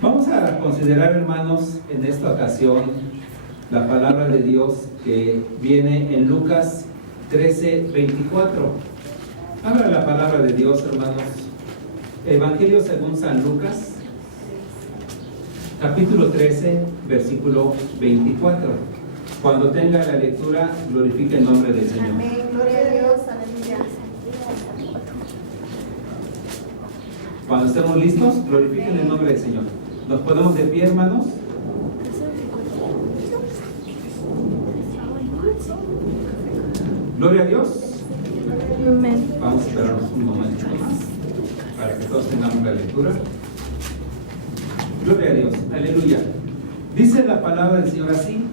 Vamos a considerar, hermanos, en esta ocasión la palabra de Dios que viene en Lucas 13:24. Habla la palabra de Dios, hermanos. Evangelio según San Lucas, capítulo 13, versículo 24. Cuando tenga la lectura, glorifique el nombre del Señor. Amén, gloria a Dios, aleluya. Cuando estemos listos, glorifiquen el nombre del Señor. ¿Nos ponemos de pie, hermanos? Gloria a Dios. Amén. Vamos a esperarnos un momento más para que todos tengamos la lectura. Gloria a Dios, aleluya. Dice la palabra del Señor así: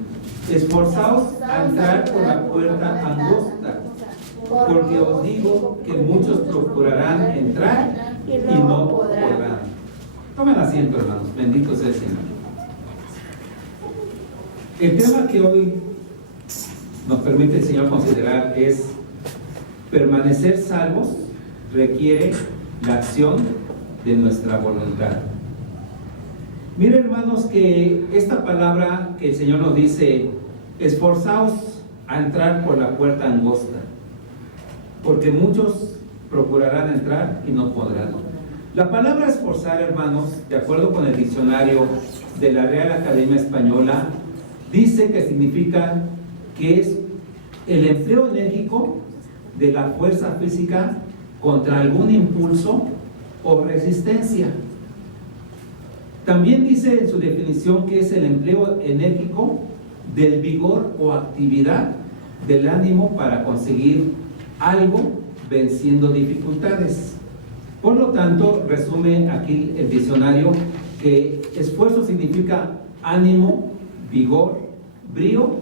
esforzaos a entrar por la puerta angosta, porque os digo que muchos procurarán entrar y no podrán. Tomen asiento, hermanos, bendito sea el Señor. El tema que hoy nos permite el Señor considerar es: permanecer salvos requiere la acción de nuestra voluntad. Miren, hermanos, que esta palabra que el Señor nos dice: esforzaos a entrar por la puerta angosta, porque muchos procurarán entrar y no podrán. La palabra esforzar, hermanos, de acuerdo con el diccionario de la Real Academia Española, dice que significa que es el empleo enérgico de la fuerza física contra algún impulso o resistencia. También dice en su definición que es el empleo enérgico del vigor o actividad del ánimo para conseguir algo venciendo dificultades. Por lo tanto, resume aquí el diccionario que esfuerzo significa ánimo, vigor, brío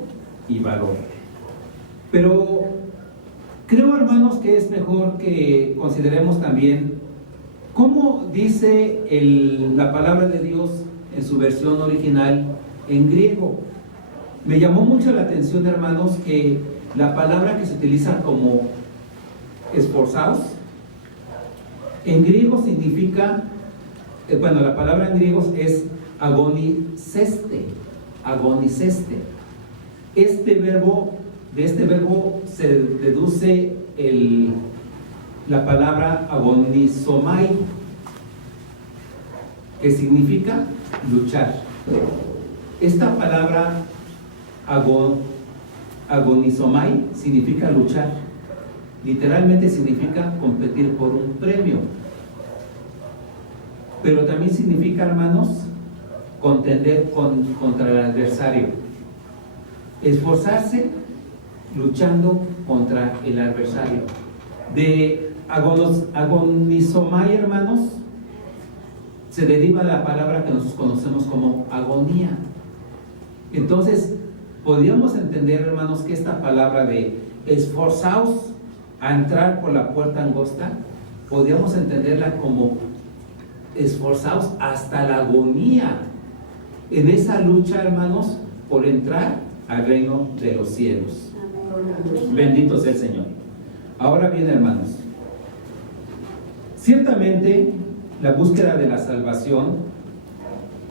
y valor. Pero creo, hermanos, que es mejor que consideremos también cómo dice la palabra de Dios en su versión original en griego. Me llamó mucho la atención, hermanos, que la palabra que se utiliza como esforzaos, en griego significa, la palabra en griego es agoniceste. De este verbo se deduce la palabra agonizomai, que significa luchar. Esta palabra agonizomai significa luchar. Literalmente significa competir por un premio. Pero también significa, hermanos, contender contra el adversario. Esforzarse luchando contra el adversario. De agonizomai, hermanos, se deriva la palabra que nosotros conocemos como agonía. Entonces, podríamos entender, hermanos, que esta palabra de esforzaos a entrar por la puerta angosta, podríamos entenderla como esforzaos hasta la agonía en esa lucha, hermanos, por entrar al reino de los cielos. Bendito sea el Señor. Ahora bien, hermanos, ciertamente la búsqueda de la salvación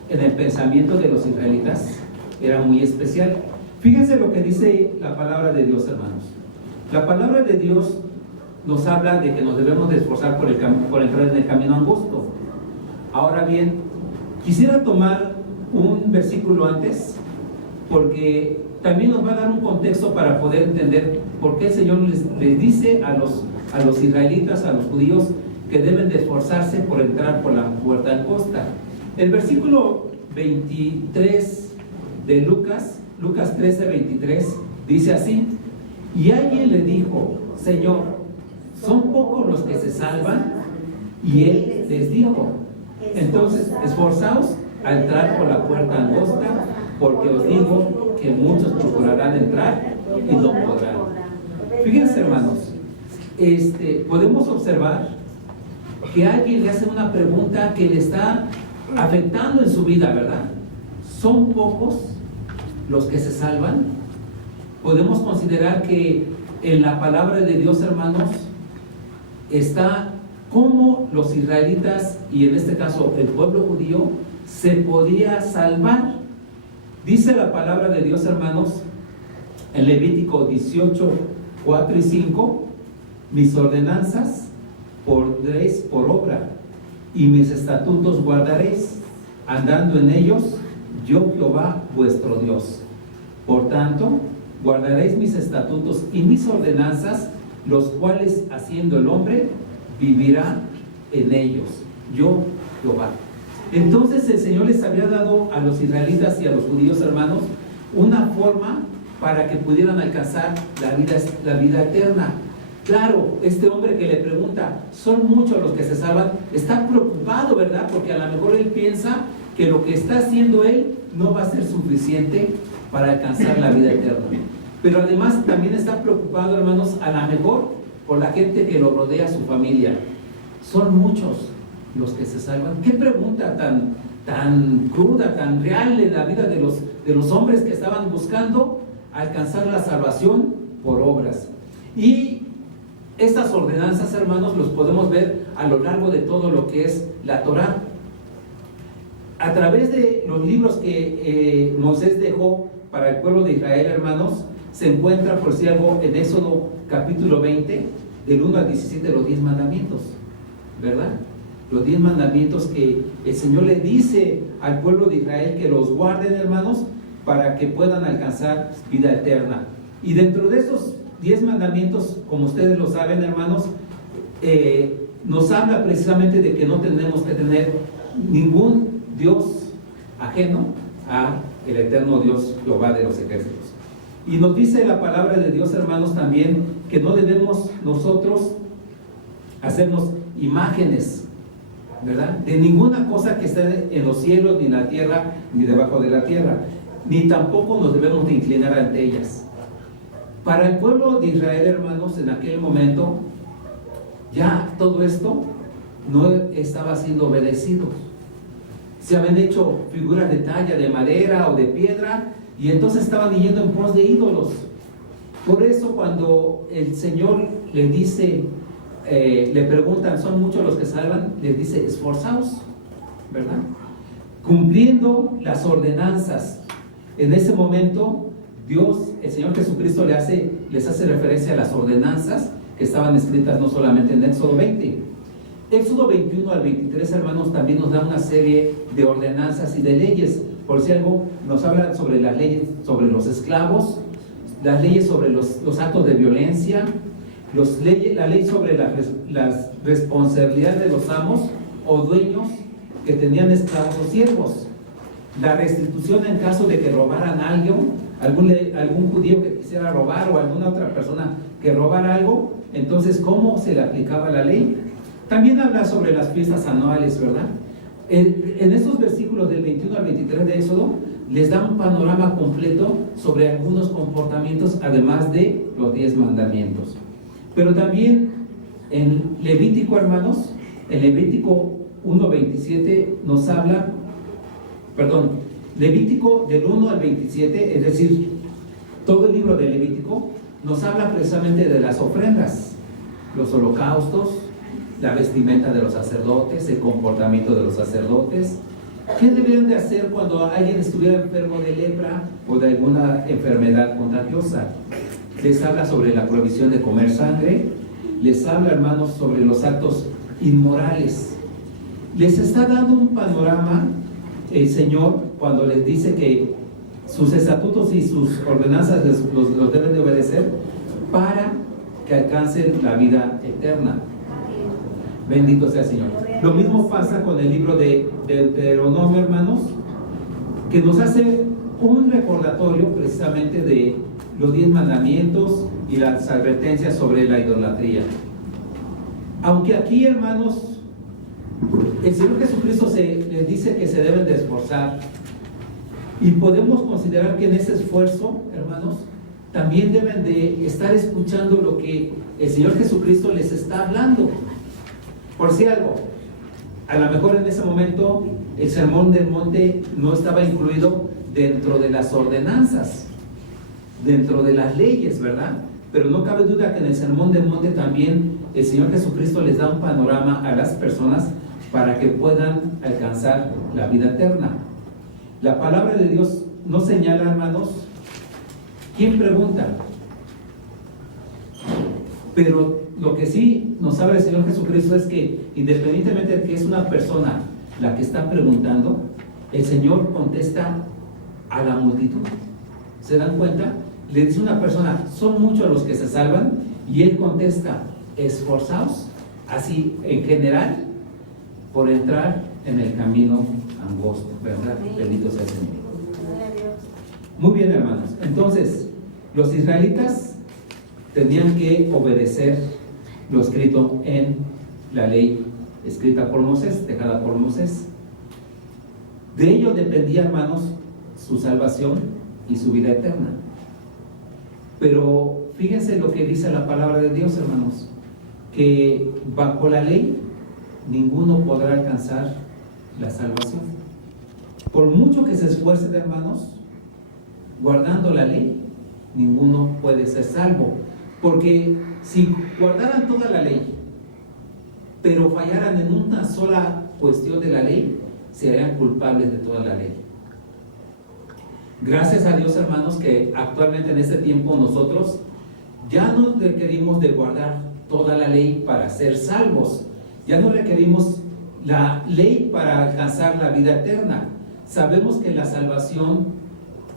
en el pensamiento de los israelitas era muy especial. Fíjense lo que dice la palabra de Dios, hermanos. La palabra de Dios nos habla de que nos debemos de esforzar por entrar en el camino angosto. Ahora bien, quisiera tomar un versículo antes, porque también nos va a dar un contexto para poder entender por qué el Señor les dice a los israelitas, a los judíos, que deben de esforzarse por entrar por la puerta angosta. El versículo 23 de Lucas 13:23, dice así: y alguien le dijo: Señor, ¿son pocos los que se salvan? Y él les dijo: entonces, esforzaos a entrar por la puerta angosta, porque os digo que muchos procurarán entrar y no podrán. Fíjense, hermanos, podemos observar que alguien le hace una pregunta que le está afectando en su vida, ¿verdad? ¿Son pocos los que se salvan? Podemos considerar que en la palabra de Dios, hermanos, está cómo los israelitas, y en este caso el pueblo judío, se podía salvar. Dice la palabra de Dios, hermanos, en Levítico 18, 4 y 5, mis ordenanzas pondréis por obra, y mis estatutos guardaréis, andando en ellos, yo Jehová vuestro Dios. Por tanto, guardaréis mis estatutos y mis ordenanzas, los cuales haciendo el hombre, vivirá en ellos, yo Jehová. Entonces el Señor les había dado a los israelitas y a los judíos, hermanos, una forma para que pudieran alcanzar la vida eterna. Claro, este hombre que le pregunta, son muchos los que se salvan, está preocupado, ¿verdad? Porque a lo mejor él piensa que lo que está haciendo él no va a ser suficiente para alcanzar la vida eterna. Pero además también está preocupado, hermanos, a lo mejor por la gente que lo rodea, su familia. Son muchos los que se salvan. Qué pregunta tan cruda, tan real en la vida de los hombres que estaban buscando alcanzar la salvación por obras. Y estas ordenanzas, hermanos, los podemos ver a lo largo de todo lo que es la Torá. A través de los libros que Moisés dejó para el pueblo de Israel, hermanos, se encuentra, por si algo, en Éxodo capítulo 20, del 1 al 17, los 10 mandamientos, ¿verdad? Los 10 mandamientos que el Señor le dice al pueblo de Israel que los guarden, hermanos, para que puedan alcanzar vida eterna. Y dentro de esos 10 mandamientos, como ustedes lo saben, hermanos, nos habla precisamente de que no tenemos que tener ningún Dios ajeno a el eterno Dios Jehová de los ejércitos. Y nos dice la palabra de Dios, hermanos, también que no debemos nosotros hacernos imágenes, ¿verdad?, de ninguna cosa que esté en los cielos, ni en la tierra, ni debajo de la tierra, ni tampoco nos debemos de inclinar ante ellas. Para el pueblo de Israel, hermanos, en aquel momento, ya todo esto no estaba siendo obedecido. Se habían hecho figuras de talla de madera o de piedra, y entonces estaban yendo en pos de ídolos. Por eso cuando el Señor les dice, le preguntan, ¿son muchos los que salvan?, les dice, esforzaos, ¿verdad?, cumpliendo las ordenanzas. En ese momento Dios, el Señor Jesucristo les hace referencia a las ordenanzas que estaban escritas no solamente en Éxodo 20. Éxodo 21 al 23, hermanos, también nos da una serie de ordenanzas y de leyes. Por si algo, nos habla sobre las leyes sobre los esclavos, las leyes sobre los actos de violencia, la ley sobre las responsabilidades de los amos o dueños que tenían esclavos o siervos, la restitución en caso de que robaran algo, algún judío que quisiera robar o alguna otra persona que robara algo, entonces cómo se le aplicaba la ley. También habla sobre las fiestas anuales, ¿verdad? En estos versículos del 21 al 23 de Éxodo les da un panorama completo sobre algunos comportamientos, además de los 10 mandamientos. Pero también en Levítico, hermanos, en Levítico 1:27 nos habla, Levítico del 1 al 27, es decir, todo el libro de Levítico nos habla precisamente de las ofrendas, los holocaustos, la vestimenta de los sacerdotes, el comportamiento de los sacerdotes, qué deberían de hacer cuando alguien estuviera enfermo de lepra o de alguna enfermedad contagiosa. Les habla sobre la prohibición de comer sangre, les habla, hermanos, sobre los actos inmorales. Les está dando un panorama el Señor cuando les dice que sus estatutos y sus ordenanzas los deben de obedecer para que alcancen la vida eterna. Bendito sea el Señor. Lo mismo pasa con el libro de Deuteronomio, hermanos, que nos hace un recordatorio precisamente de los 10 mandamientos y las advertencias sobre la idolatría. Aunque aquí, hermanos, el Señor Jesucristo les dice que se deben de esforzar, y podemos considerar que en ese esfuerzo, hermanos, también deben de estar escuchando lo que el Señor Jesucristo les está hablando. Por si algo, a lo mejor en ese momento el sermón del monte no estaba incluido dentro de las ordenanzas, dentro de las leyes, ¿verdad? Pero no cabe duda que en el sermón del monte también el Señor Jesucristo les da un panorama a las personas para que puedan alcanzar la vida eterna. La palabra de Dios no señala, hermanos, quién pregunta. Pero lo que sí nos habla el Señor Jesucristo es que independientemente de que es una persona la que está preguntando, el Señor contesta a la multitud. ¿Se dan cuenta? Le dice una persona, son muchos los que se salvan, y Él contesta, esforzaos, así en general, por entrar en el camino angosto, ¿verdad? Bendito sea el Señor. Muy bien, hermanos. Entonces, los israelitas tenían que obedecer lo escrito en la ley escrita por Moisés, dejada por Moisés. De ello dependía, hermanos, su salvación y su vida eterna. Pero fíjense lo que dice la palabra de Dios, hermanos, que bajo la ley ninguno podrá alcanzar la salvación. Por mucho que se esfuercen, hermanos, guardando la ley, ninguno puede ser salvo. Porque si guardaran toda la ley, pero fallaran en una sola cuestión de la ley, serían culpables de toda la ley. Gracias a Dios, hermanos, que actualmente en este tiempo nosotros ya no requerimos de guardar toda la ley para ser salvos. Ya no requerimos la ley para alcanzar la vida eterna. Sabemos que la salvación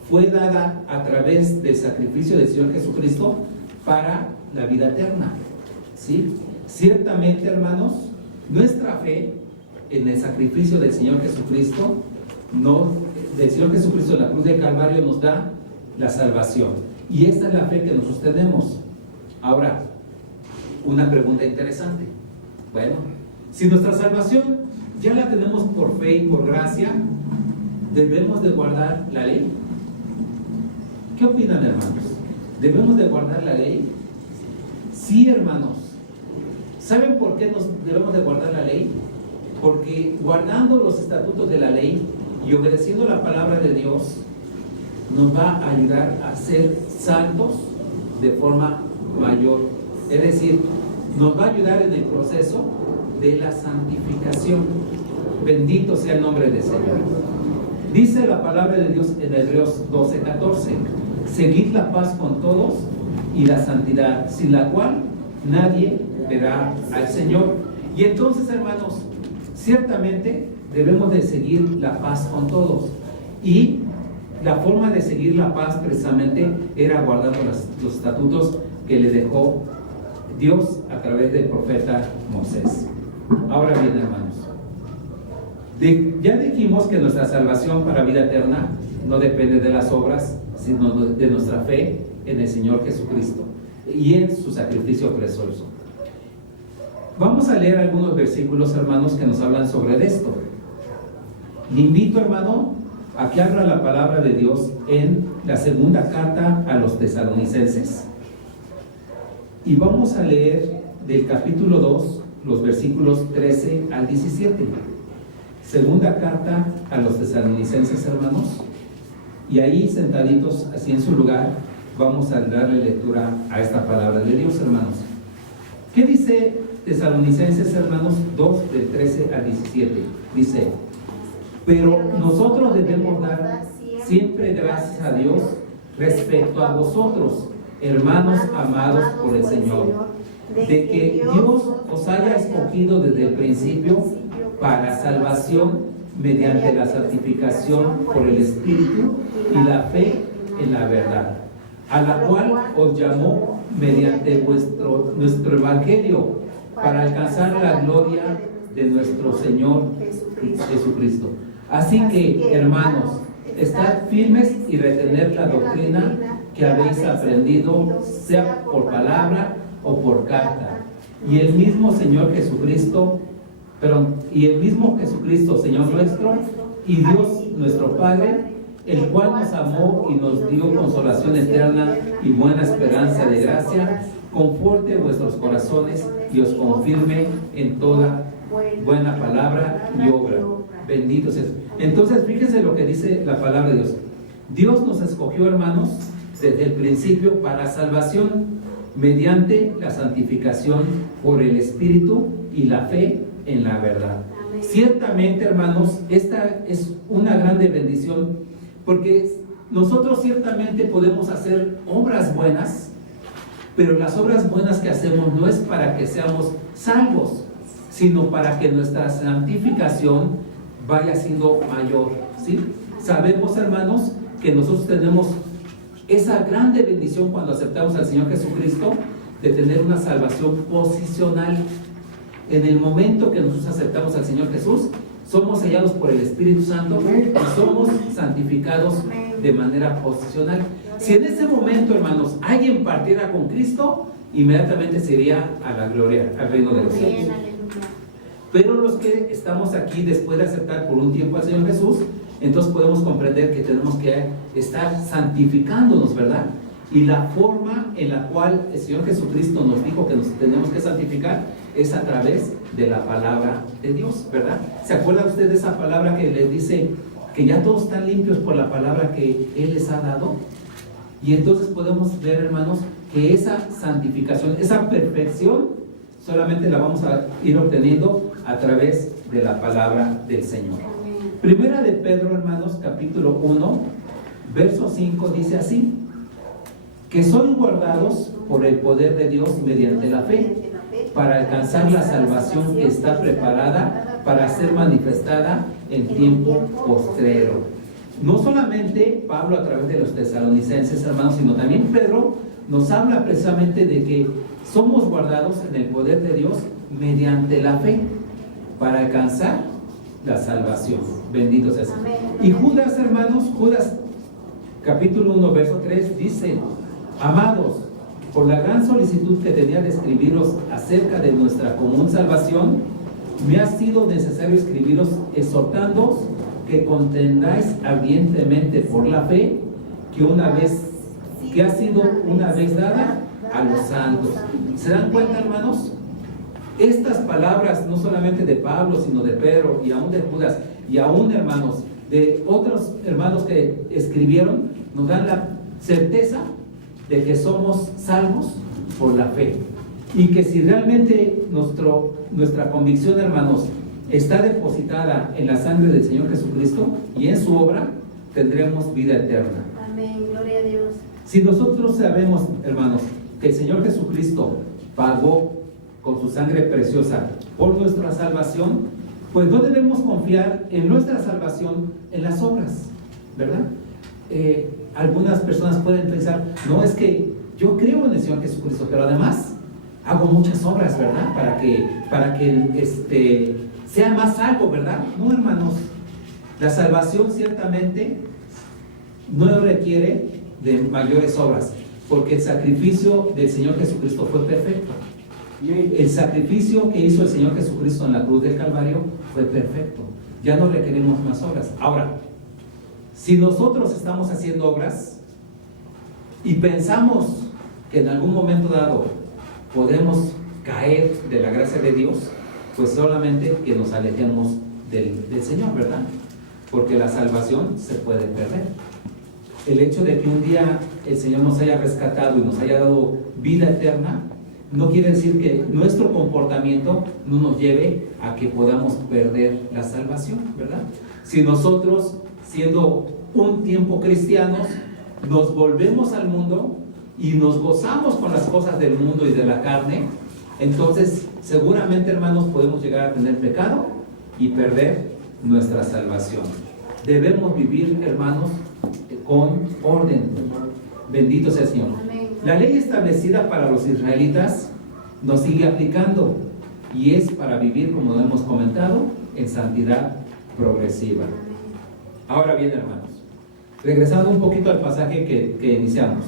fue dada a través del sacrificio del Señor Jesucristo para la vida eterna. ¿Sí? Ciertamente, hermanos, nuestra fe en el sacrificio del Señor Jesucristo, del Señor Jesucristo en la cruz del Calvario, nos da la salvación. Y esta es la fe que nosotros tenemos. Ahora, una pregunta interesante. Bueno, si nuestra salvación ya la tenemos por fe y por gracia, ¿debemos de guardar la ley? ¿Qué opinan, hermanos? ¿Debemos de guardar la ley? Sí, hermanos. ¿Saben por qué nos debemos de guardar la ley? Porque guardando los estatutos de la ley y obedeciendo la palabra de Dios, nos va a ayudar a ser santos de forma mayor. Es decir, nos va a ayudar en el proceso de la santificación. Bendito sea el nombre del Señor. Dice la palabra de Dios en Hebreos 12:14: seguid la paz con todos y la santidad, sin la cual nadie verá al Señor. Y entonces, hermanos, ciertamente debemos de seguir la paz con todos. Y la forma de seguir la paz precisamente era guardando los estatutos que le dejó Dios a través del profeta Moisés. Ahora bien, hermanos, ya dijimos que nuestra salvación para vida eterna no depende de las obras, sino de nuestra fe en el Señor Jesucristo y en su sacrificio precioso. Vamos a leer algunos versículos, hermanos, que nos hablan sobre esto. Le invito, hermano, a que abra la palabra de Dios en la segunda carta a los tesalonicenses. Y vamos a leer del capítulo 2, los versículos 13 al 17. Segunda carta a los tesalonicenses, hermanos. Y ahí, sentaditos así en su lugar, vamos a darle lectura a esta palabra de Dios, hermanos. ¿Qué dice Tesalonicenses, hermanos, 2, del 13 al 17? Dice: pero nosotros debemos dar siempre gracias a Dios respecto a vosotros, hermanos amados por el Señor, de que Dios os haya escogido desde el principio para salvación mediante la santificación por el Espíritu y la fe en la verdad, a la cual os llamó mediante nuestro Evangelio, para alcanzar la gloria de nuestro Señor Jesucristo. Así que, hermanos, estad firmes y retened la doctrina que habéis aprendido, sea por palabra o por carta. Y el mismo Jesucristo, Señor nuestro, y Dios nuestro Padre, el cual nos amó y nos dio consolación eterna y buena esperanza de gracia, conforte vuestros corazones y os confirme en toda buena palabra y obra. Bendito sea. Entonces, fíjense lo que dice la palabra de Dios. Dios nos escogió, hermanos, desde el principio para salvación. mediante la santificación por el Espíritu y la fe en la verdad. Amén. Ciertamente, hermanos, esta es una grande bendición, porque nosotros ciertamente podemos hacer obras buenas, pero las obras buenas que hacemos no es para que seamos salvos, sino para que nuestra santificación vaya siendo mayor, ¿sí? Sabemos, hermanos, que nosotros tenemos esa grande bendición cuando aceptamos al Señor Jesucristo de tener una salvación posicional. En el momento que nosotros aceptamos al Señor Jesús, somos sellados por el Espíritu Santo y somos santificados de manera posicional. Si en ese momento, hermanos, alguien partiera con Cristo, inmediatamente se iría a la gloria, al reino de los cielos. Amén, aleluya. Pero los que estamos aquí después de aceptar por un tiempo al Señor Jesús, entonces podemos comprender que tenemos que estar santificándonos, ¿verdad? Y la forma en la cual el Señor Jesucristo nos dijo que nos tenemos que santificar es a través de la palabra de Dios, ¿verdad? ¿Se acuerda usted de esa palabra que les dice que ya todos están limpios por la palabra que Él les ha dado? Y entonces podemos ver, hermanos, que esa santificación, esa perfección, solamente la vamos a ir obteniendo a través de la palabra del Señor. Amén. Primera de Pedro, hermanos, capítulo 1, verso 5, dice así: que son guardados por el poder de Dios mediante la fe, para alcanzar la salvación que está preparada para ser manifestada en tiempo postrero. No solamente Pablo a través de los tesalonicenses, hermanos, sino también Pedro nos habla precisamente de que somos guardados en el poder de Dios mediante la fe para alcanzar la salvación. Bendito sea. Y Judas, hermanos, Judas capítulo 1, verso 3 dice: amados, por la gran solicitud que tenía de escribiros acerca de nuestra común salvación, me ha sido necesario escribiros exhortándoos que contendáis ardientemente por la fe que ha sido una vez dada a los santos. ¿Se dan cuenta, hermanos? Estas palabras, no solamente de Pablo, sino de Pedro y aún de Judas, y aún, hermanos, de otros hermanos que escribieron, nos dan la certeza de que somos salvos por la fe. Y que si realmente nuestra convicción, hermanos, está depositada en la sangre del Señor Jesucristo y en su obra, tendremos vida eterna. Amén, gloria a Dios. Si nosotros sabemos, hermanos, que el Señor Jesucristo pagó con su sangre preciosa por nuestra salvación, pues no debemos confiar en nuestra salvación en las obras, ¿verdad? Algunas personas pueden pensar: no, es que yo creo en el Señor Jesucristo, pero además hago muchas obras, ¿verdad? Para que sea más salvo, ¿verdad? No, hermanos, la salvación ciertamente no requiere de mayores obras, porque el sacrificio del Señor Jesucristo fue perfecto. El sacrificio que hizo el Señor Jesucristo en la cruz del Calvario fue perfecto. Ya no requerimos más obras. Ahora, si nosotros estamos haciendo obras y pensamos que en algún momento dado podemos caer de la gracia de Dios, pues solamente que nos alejemos del Señor, ¿verdad? Porque la salvación se puede perder. El hecho de que un día el Señor nos haya rescatado y nos haya dado vida eterna, no quiere decir que nuestro comportamiento no nos lleve a que podamos perder la salvación, ¿verdad? Si nosotros, siendo un tiempo cristianos, nos volvemos al mundo y nos gozamos con las cosas del mundo y de la carne, entonces seguramente, hermanos, podemos llegar a tener pecado y perder nuestra salvación. Debemos vivir, hermanos, con orden. Bendito sea el Señor. Amén. La ley establecida para los israelitas nos sigue aplicando y es para vivir, como hemos comentado, en santidad progresiva. Ahora bien, hermanos, regresando un poquito al pasaje que iniciamos: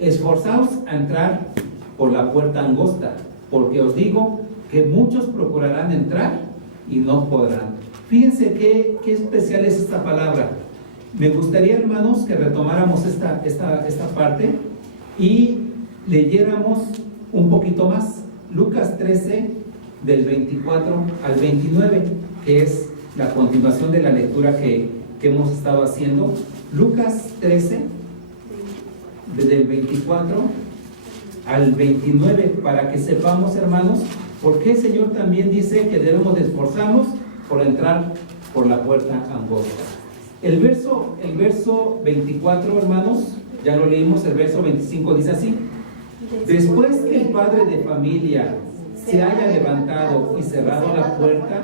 esforzaos a entrar por la puerta angosta, porque os digo que muchos procurarán entrar y no podrán. Fíjense qué especial es esta palabra. Me gustaría, hermanos, que retomáramos esta parte y leyéramos un poquito más. Lucas 13, del 24 al 29, que es la continuación de la lectura que hemos estado haciendo. Lucas 13, desde el 24 al 29, para que sepamos, hermanos, por qué el Señor también dice que debemos de esforzarnos por entrar por la puerta angosta. El verso 24, hermanos, ya lo leímos. El verso 25 dice así: después que el padre de familia se haya levantado y cerrado la puerta,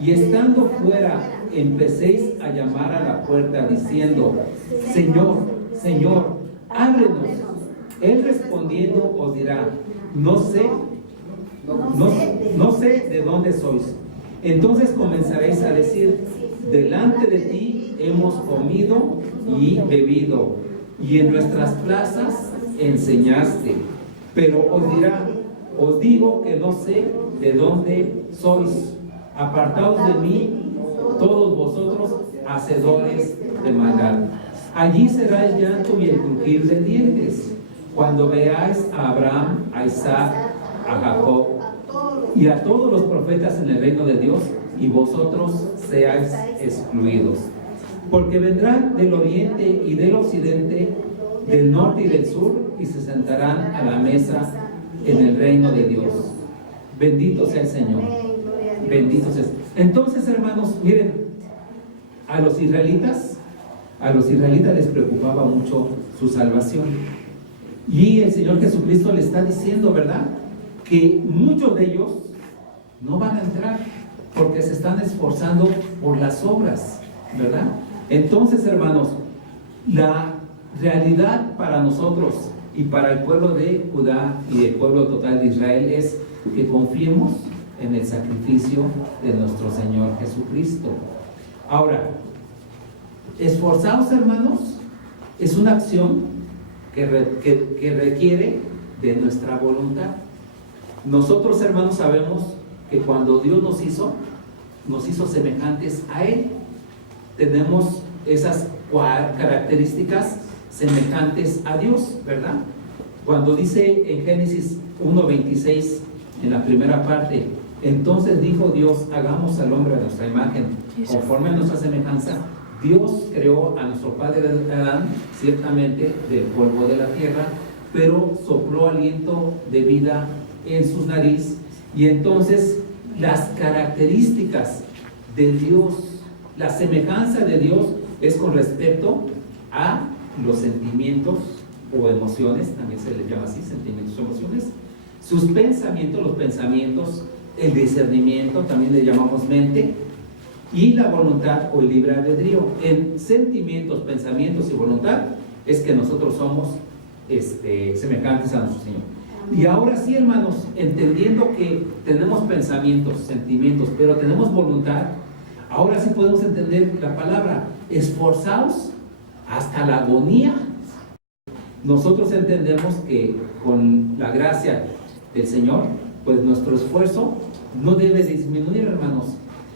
y estando fuera empecéis a llamar a la puerta diciendo: Señor, Señor, ábrenos. Él respondiendo os dirá: no sé de dónde sois. Entonces comenzaréis a decir: delante de ti hemos comido y bebido, y en nuestras plazas enseñaste. Pero os dirá: os digo que no sé de dónde sois. Apartaos de mí, todos vosotros, hacedores de maldad. Allí será el llanto y el crujir de dientes, cuando veáis a Abraham, a Isaac, a Jacob y a todos los profetas en el reino de Dios, y vosotros seáis excluidos. Porque vendrán del oriente y del occidente, del norte y del sur, y se sentarán a la mesa en el reino de Dios. Bendito sea el Señor. Bendito sea. Entonces, hermanos, miren, a los israelitas les preocupaba mucho su salvación. Y el Señor Jesucristo le está diciendo, ¿verdad?, que muchos de ellos no van a entrar porque se están esforzando por las obras, ¿verdad? Entonces, hermanos, la realidad para nosotros y para el pueblo de Judá y el pueblo total de Israel es que confiemos en el sacrificio de nuestro Señor Jesucristo. Ahora, esforzaos, hermanos, es una acción que requiere de nuestra voluntad. Nosotros, hermanos, sabemos que cuando Dios nos hizo semejantes a Él. Tenemos esas características semejantes a Dios, ¿verdad? Cuando dice en Génesis 1:26, en la primera parte: entonces dijo Dios: hagamos al hombre a nuestra imagen, conforme a nuestra semejanza. Dios creó a nuestro padre Adán, ciertamente del polvo de la tierra, pero sopló aliento de vida en su nariz, y entonces las características de Dios, la semejanza de Dios es con respecto a los sentimientos o emociones, también se les llama así, sentimientos o emociones, sus pensamientos, los pensamientos, el discernimiento, también le llamamos mente, y la voluntad o el libre albedrío. En sentimientos, pensamientos y voluntad es que nosotros somos semejantes a nuestro Señor. Y ahora sí, hermanos, entendiendo que tenemos pensamientos, sentimientos, pero tenemos voluntad, ahora sí podemos entender la palabra: esforzaos hasta la agonía. Nosotros entendemos que con la gracia del Señor, pues nuestro esfuerzo no debe disminuir, hermanos.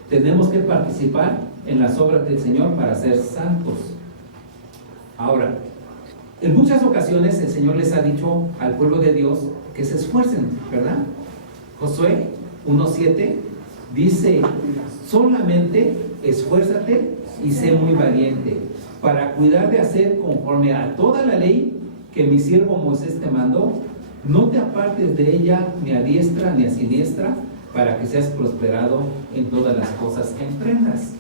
Tenemos que participar en las obras del Señor para ser santos. Ahora, en muchas ocasiones el Señor les ha dicho al pueblo de Dios que se esfuercen, ¿verdad? Josué 1:7 dice: solamente esfuérzate y sé muy valiente para cuidar de hacer conforme a toda la ley que mi siervo Moisés te mandó. No te apartes de ella ni a diestra ni a siniestra, para que seas prosperado en todas las cosas que emprendas.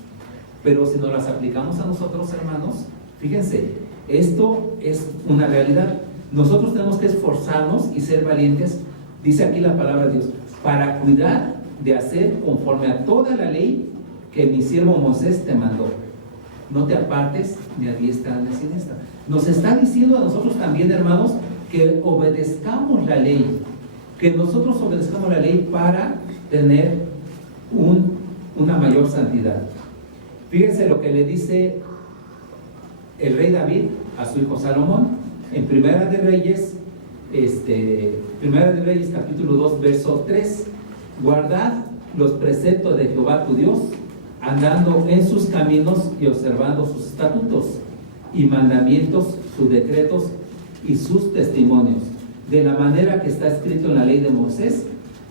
Pero si nos las aplicamos a nosotros, hermanos, fíjense, esto es una realidad. Nosotros tenemos que esforzarnos y ser valientes, dice aquí la palabra de Dios, para cuidar de hacer conforme a toda la ley que mi siervo Moisés te mandó. No te apartes ni a diestra ni a siniestra. Nos está diciendo a nosotros también, hermanos, que obedezcamos la ley, que nosotros obedezcamos la ley para tener una mayor santidad. Fíjense lo que le dice el rey David a su hijo Salomón en Primera de Reyes capítulo 2 verso 3: guardad los preceptos de Jehová tu Dios, andando en sus caminos y observando sus estatutos y mandamientos, sus decretos y sus testimonios, de la manera que está escrito en la ley de Moisés,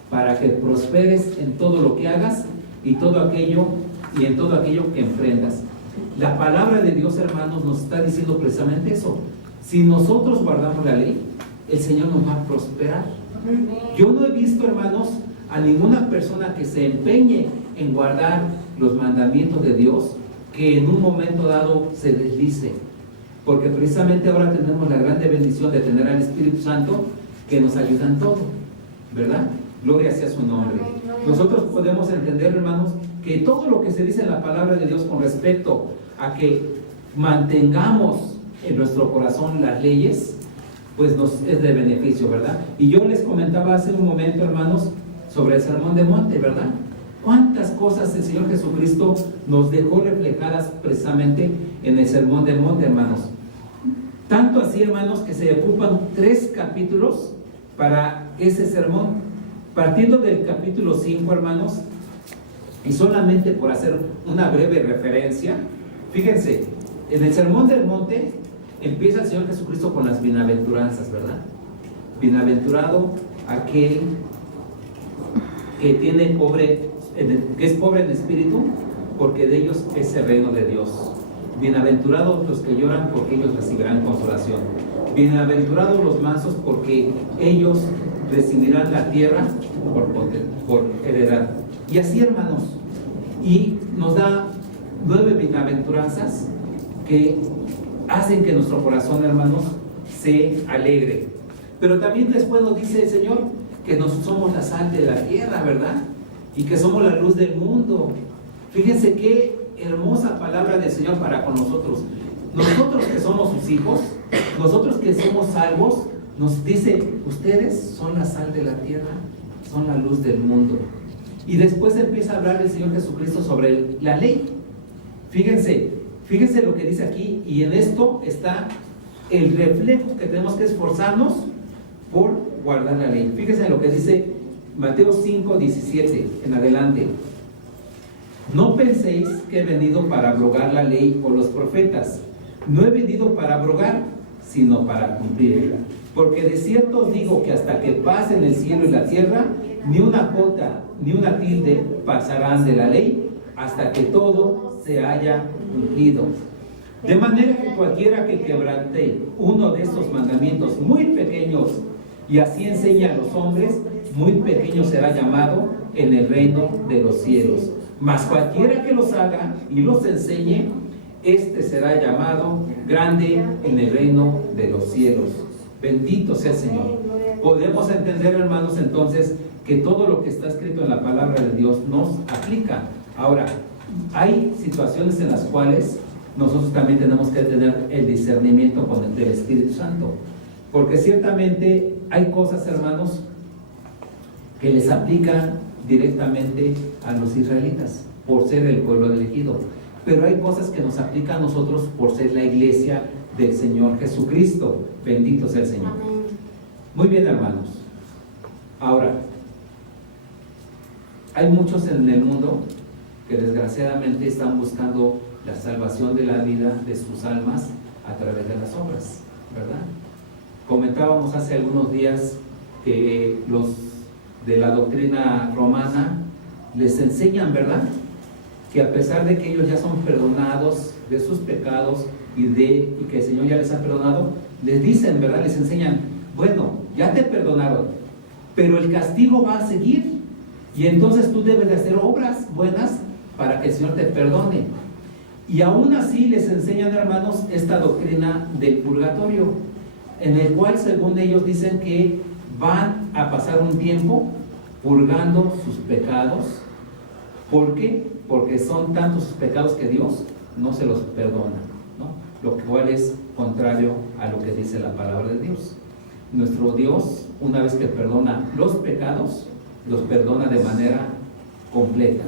para que prosperes en todo lo que hagas y en todo aquello que emprendas. La palabra de Dios, hermanos, nos está diciendo precisamente eso. Si nosotros guardamos la ley, el Señor nos va a prosperar. Yo no he visto, hermanos, a ninguna persona que se empeñe en guardar los mandamientos de Dios que en un momento dado se deslice, porque precisamente ahora tenemos la grande bendición de tener al Espíritu Santo que nos ayuda en todo, ¿verdad? Gloria sea su nombre. Nosotros podemos entender, hermanos, que todo lo que se dice en la palabra de Dios con respecto a que mantengamos en nuestro corazón las leyes, pues nos es de beneficio, ¿verdad? Y yo les comentaba hace un momento, hermanos, sobre el Sermón de Monte, ¿verdad? Cuántas cosas el Señor Jesucristo nos dejó reflejadas precisamente en el Sermón de Monte, hermanos. Tanto así, hermanos, que se ocupan 3 capítulos para ese sermón, partiendo del capítulo 5, hermanos, y solamente por hacer una breve referencia. Fíjense, en el Sermón del Monte empieza el Señor Jesucristo con las bienaventuranzas, ¿verdad? Bienaventurado aquel que es pobre en espíritu, porque de ellos es el reino de Dios. Bienaventurados los que lloran, porque ellos recibirán consolación. Bienaventurados los mansos, porque ellos recibirán la tierra por heredad. Y así, hermanos, y nos da 9 bienaventuranzas que hacen que nuestro corazón, hermanos, se alegre. Pero también después nos dice el Señor que nosotros somos la sal de la tierra, ¿verdad? Y que somos la luz del mundo. Fíjense qué hermosa palabra del Señor para con nosotros. Nosotros que somos sus hijos, nosotros que somos salvos, nos dice, ustedes son la sal de la tierra, son la luz del mundo. Y después empieza a hablar el Señor Jesucristo sobre la ley. Fíjense lo que dice aquí, y en esto está el reflejo que tenemos que esforzarnos por guardar la ley. Fíjense lo que dice Mateo 5:17 en adelante. No penséis que he venido para abrogar la ley o los profetas. No he venido para abrogar, sino para cumplirla. Porque de cierto os digo que hasta que pasen el cielo y la tierra, ni una jota ni una tilde pasarán de la ley, hasta que todo se haya cumplido. De manera que cualquiera que quebrante uno de estos mandamientos muy pequeños, y así enseña a los hombres, muy pequeño será llamado en el reino de los cielos. Mas cualquiera que los haga y los enseñe, este será llamado grande en el reino de los cielos. Bendito sea el Señor. Podemos entender, hermanos, entonces, que todo lo que está escrito en la palabra de Dios nos aplica. Ahora, hay situaciones en las cuales nosotros también tenemos que tener el discernimiento con el del Espíritu Santo, porque ciertamente hay cosas, hermanos, que les aplican directamente a los israelitas por ser el pueblo elegido, pero hay cosas que nos aplican a nosotros por ser la iglesia del Señor Jesucristo. Bendito sea el Señor. Amén. Muy bien, hermanos. Ahora, hay muchos en el mundo que desgraciadamente están buscando la salvación de la vida de sus almas a través de las obras, ¿verdad? Comentábamos hace algunos días que los de la doctrina romana les enseñan, ¿verdad?, que a pesar de que ellos ya son perdonados de sus pecados y que el Señor ya les ha perdonado, les dicen, ¿verdad?, les enseñan, bueno, ya te perdonaron, pero el castigo va a seguir, y entonces tú debes de hacer obras buenas para que el Señor te perdone. Y aún así les enseñan, hermanos, esta doctrina del purgatorio, en el cual, según ellos, dicen que van a pasar un tiempo purgando sus pecados. ¿Por qué? Porque son tantos sus pecados que Dios no se los perdona, ¿no? Lo cual es contrario a lo que dice la palabra de Dios. Nuestro Dios, una vez que perdona los pecados, los perdona de manera completa.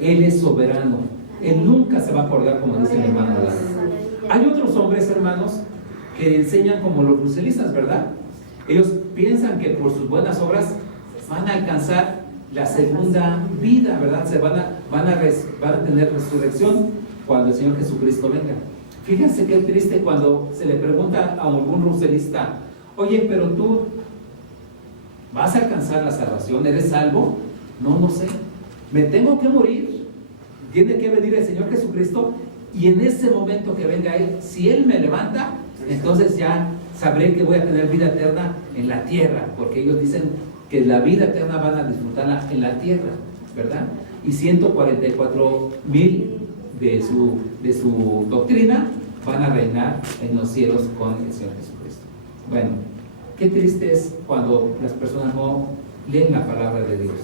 Él es soberano. Él nunca se va a acordar, como dice el hermano Adán. Hay otros hombres, hermanos, que enseñan como los lucelistas, ¿verdad? Ellos piensan que por sus buenas obras van a alcanzar la segunda vida, ¿verdad? Van a tener resurrección cuando el Señor Jesucristo venga. Fíjense qué triste cuando se le pregunta a algún lucelista, oye, pero tú ¿vas a alcanzar la salvación? ¿Eres salvo? No sé. Me tengo que morir. Tiene que venir el Señor Jesucristo, y en ese momento que venga Él, si Él me levanta, entonces ya sabré que voy a tener vida eterna en la tierra, porque ellos dicen que la vida eterna van a disfrutarla en la tierra, ¿verdad? Y 144,000 de su doctrina van a reinar en los cielos con el Señor Jesucristo. Bueno, qué triste es cuando las personas no leen la palabra de Dios.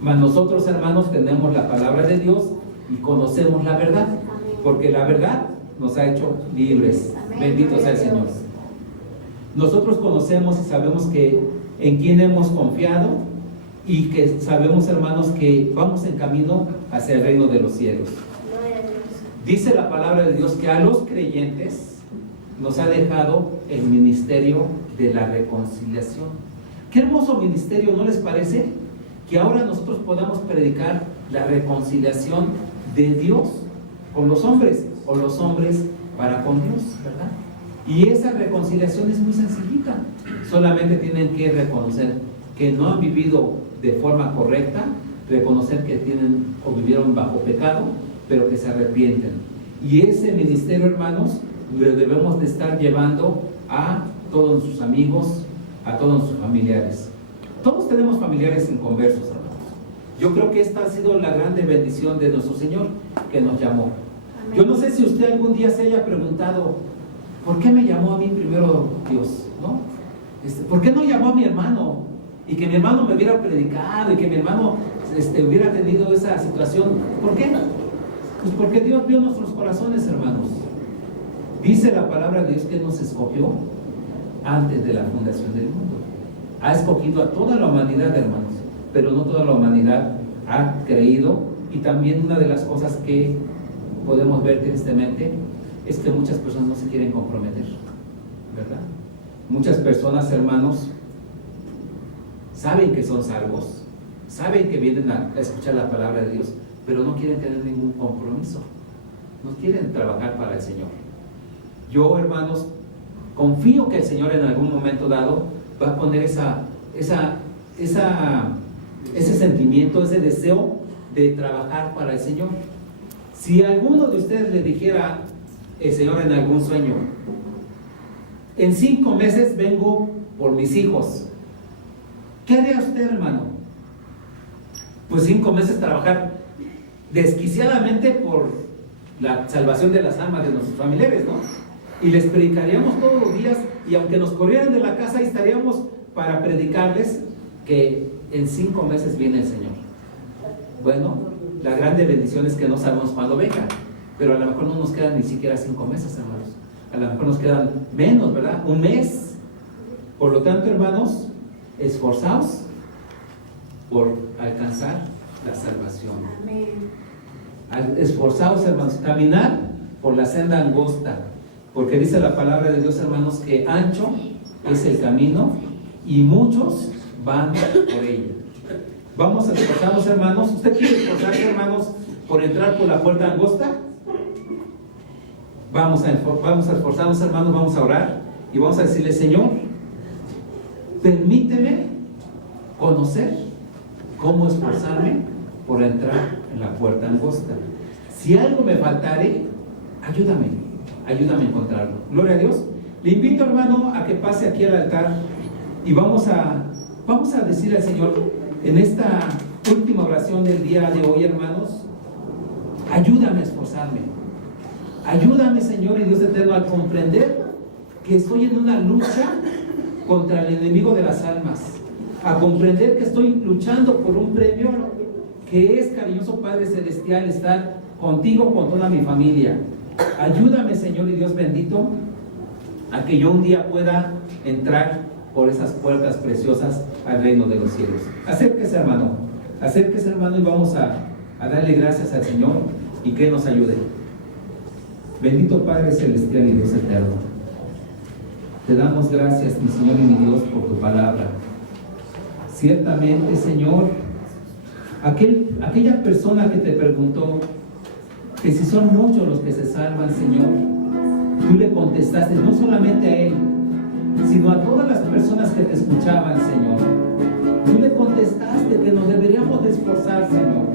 Mas nosotros, hermanos, tenemos la palabra de Dios y conocemos la verdad, porque la verdad nos ha hecho libres. Bendito sea el Señor. Nosotros conocemos y sabemos que en quién hemos confiado y que sabemos, hermanos, que vamos en camino hacia el reino de los cielos. Dice la palabra de Dios que a los creyentes nos ha dejado el ministerio de la reconciliación. Qué hermoso ministerio, ¿no les parece? Que ahora nosotros podamos predicar la reconciliación de Dios con los hombres, o los hombres para con Dios, ¿verdad? Y esa reconciliación es muy sencillita. Solamente tienen que reconocer que no han vivido de forma correcta, reconocer que tienen o vivieron bajo pecado, pero que se arrepienten. Y ese ministerio, hermanos, lo debemos de estar llevando a todos nuestros amigos, a todos nuestros familiares. Todos tenemos familiares inconversos, hermanos. Yo creo que esta ha sido la grande bendición de nuestro Señor que nos llamó. Amén. Yo no sé si usted algún día se haya preguntado, ¿por qué me llamó a mí primero Dios? ¿No? ¿Por qué no llamó a mi hermano? Y que mi hermano me hubiera predicado y que mi hermano hubiera tenido esa situación. ¿Por qué? Pues porque Dios vio nuestros corazones, hermanos. Dice la palabra de Dios que nos escogió antes de la fundación del mundo. Ha escogido a toda la humanidad, hermanos, pero no toda la humanidad ha creído. Y también una de las cosas que podemos ver tristemente es que muchas personas no se quieren comprometer, ¿verdad? Muchas personas, hermanos, saben que son salvos, saben que vienen a escuchar la palabra de Dios, pero no quieren tener ningún compromiso, no quieren trabajar para el Señor. Yo, hermanos, confío que el Señor en algún momento dado va a poner ese sentimiento, ese deseo de trabajar para el Señor. Si alguno de ustedes le dijera el Señor en algún sueño, en 5 meses vengo por mis hijos, ¿qué haría usted, hermano? Pues 5 meses trabajar desquiciadamente por la salvación de las almas de nuestros familiares, ¿no? Y les predicaríamos todos los días, y aunque nos corrieran de la casa, ahí estaríamos para predicarles que en 5 meses viene el Señor. Bueno, la grande bendición es que no sabemos cuándo venga, pero a lo mejor no nos quedan ni siquiera 5 meses, hermanos. A lo mejor nos quedan menos, ¿verdad? 1 mes. Por lo tanto, hermanos, esforzaos por alcanzar la salvación. Amén. Esforzaos, hermanos, caminar por la senda angosta, porque dice la palabra de Dios, hermanos, que ancho es el camino y muchos van por ella. Vamos a esforzarnos, hermanos. ¿Usted quiere esforzarse, hermanos, por entrar por la puerta angosta? Vamos a esforzarnos, hermanos, vamos a orar y vamos a decirle: Señor, permíteme conocer cómo esforzarme por entrar en la puerta angosta. Si algo me faltare, ayúdame a encontrarlo. Gloria a Dios. Le invito, hermano, a que pase aquí al altar y vamos a decirle al Señor en esta última oración del día de hoy, hermanos: ayúdame a esforzarme. Ayúdame, Señor y Dios eterno, a comprender que estoy en una lucha contra el enemigo de las almas, a comprender que estoy luchando por un premio que es, cariñoso Padre Celestial, estar contigo, con toda mi familia. Ayúdame, Señor y Dios bendito, a que yo un día pueda entrar por esas puertas preciosas al reino de los cielos. Acérquese, hermano, y vamos a darle gracias al Señor y que nos ayude. Bendito Padre Celestial y Dios eterno, te damos gracias, mi Señor y mi Dios, por tu palabra. Ciertamente, Señor, aquella persona que te preguntó que si son muchos los que se salvan, Señor, tú le contestaste no solamente a él, sino a todas las personas que te escuchaban, Señor. Tú le contestaste que nos deberíamos de esforzar, Señor.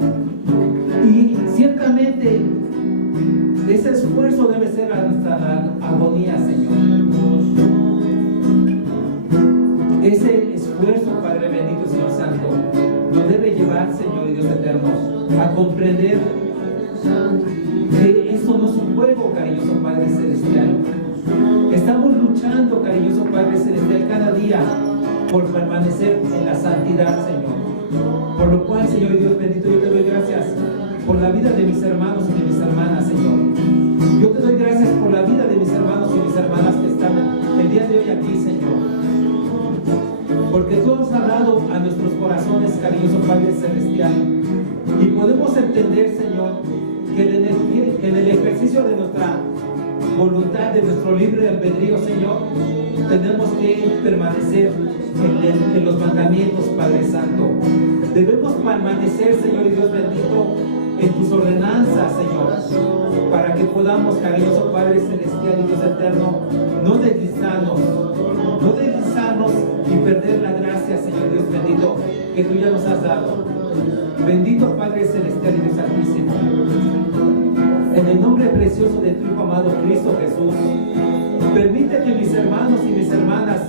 Y ciertamente ese esfuerzo debe ser a nuestra agonía, Señor. Ese esfuerzo, Padre bendito, Señor Santo, nos debe llevar, Señor y Dios eterno, a comprender que esto no es un juego, cariñoso Padre Celestial. Estamos luchando, cariñoso Padre Celestial, cada día por permanecer en la santidad, Señor. Por lo cual, Señor y Dios bendito, yo te doy gracias por la vida de mis hermanos y de mis hermanas, Señor. Yo te doy gracias por la vida de mis hermanos y mis hermanas que están el día de hoy aquí, Señor. Porque tú has hablado a nuestros corazones, cariñoso Padre Celestial. Y podemos entender, Señor, que en el ejercicio de nuestra voluntad, de nuestro libre albedrío, Señor, tenemos que permanecer en los mandamientos, Padre Santo. Debemos permanecer, Señor y Dios bendito, en tus ordenanzas, Señor, para que podamos, cariñoso Padre Celestial y Dios eterno, no deslizarnos y perder la gracia, Señor Dios bendito, que tú ya nos has dado. Bendito Padre Celestial y Dios Santísimo, en el nombre precioso de tu Hijo amado Cristo Jesús, permite que mis hermanos y mis hermanas,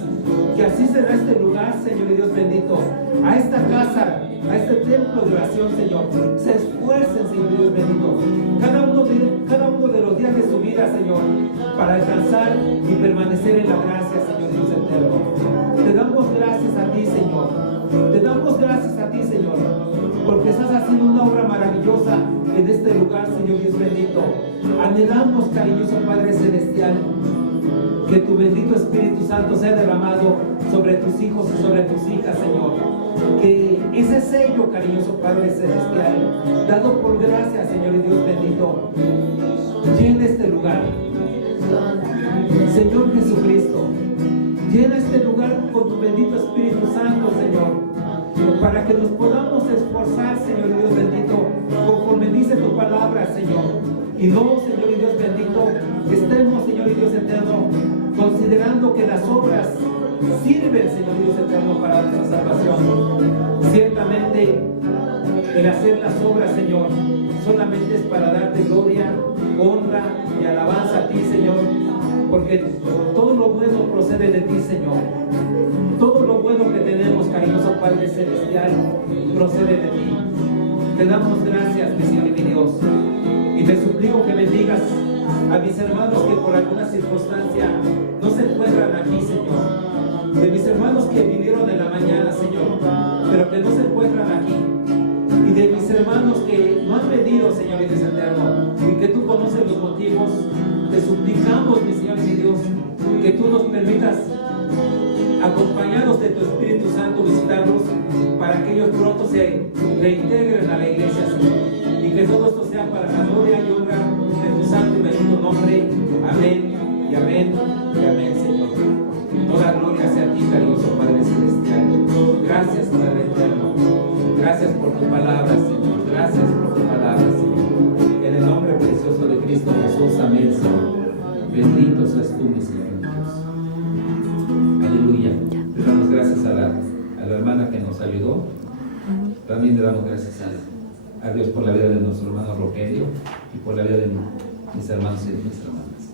que así será este lugar, Señor y Dios bendito, a esta casa, a este templo de oración, Señor, se esfuercen, Señor y Dios bendito, cada uno de los días de su vida, Señor, para alcanzar y permanecer en la gracia, Señor Dios eterno. Te damos gracias a ti, Señor. Te damos gracias a ti, Señor, porque estás haciendo una obra maravillosa en este lugar, Señor Dios bendito. Anhelamos, cariñoso Padre Celestial, que tu bendito Espíritu Santo sea derramado sobre tus hijos y sobre tus hijas, Señor. Que ese sello, cariñoso Padre Celestial, dado por gracia, Señor y Dios bendito, llene este lugar. Señor Jesucristo, llena este lugar con tu bendito Espíritu Santo, Señor, para que nos podamos esforzar, Señor y Dios bendito, conforme dice tu palabra, Señor. Y no, Señor y Dios bendito, estemos, Señor y Dios eterno, considerando que las obras sirven, Señor y Dios eterno, para nuestra salvación. Ciertamente, el hacer las obras, Señor, solamente es para darte gloria, honra y alabanza a ti, Señor, porque todo lo bueno procede de ti, Señor. Todo lo bueno que tenemos, cariñoso Padre Celestial, procede de ti. Te damos gracias, mi Señor y mi Dios. Y te suplico que bendigas a mis hermanos que por alguna circunstancia no se encuentran aquí, Señor. De mis hermanos que vinieron en la mañana, Señor, pero que no se encuentran aquí. Y de mis hermanos que no han venido, Señor y Dios eterno, y que tú conoces los motivos, te suplicamos, mi Señor y mi Dios, que tú nos permitas, acompañados de tu Espíritu Santo, visitarlos para que ellos pronto se reintegren a la iglesia, Señor. Y que todo esto sea para la gloria y honra de tu santo y bendito nombre. Amén y amén y amén, Señor. Toda gloria sea a ti, cariñoso Padre Celestial. Gracias, Padre eterno. Gracias por tu palabra, Señor. Gracias por tu palabra, Señor. En el nombre precioso de Cristo Jesús. Amén, Señor. Bendito seas tú, mi Señor Dios. Aleluya. Le damos gracias a la hermana que nos ayudó. También le damos gracias a Dios por la vida de nuestro hermano Rogelio y por la vida de mis hermanos y de mis hermanas.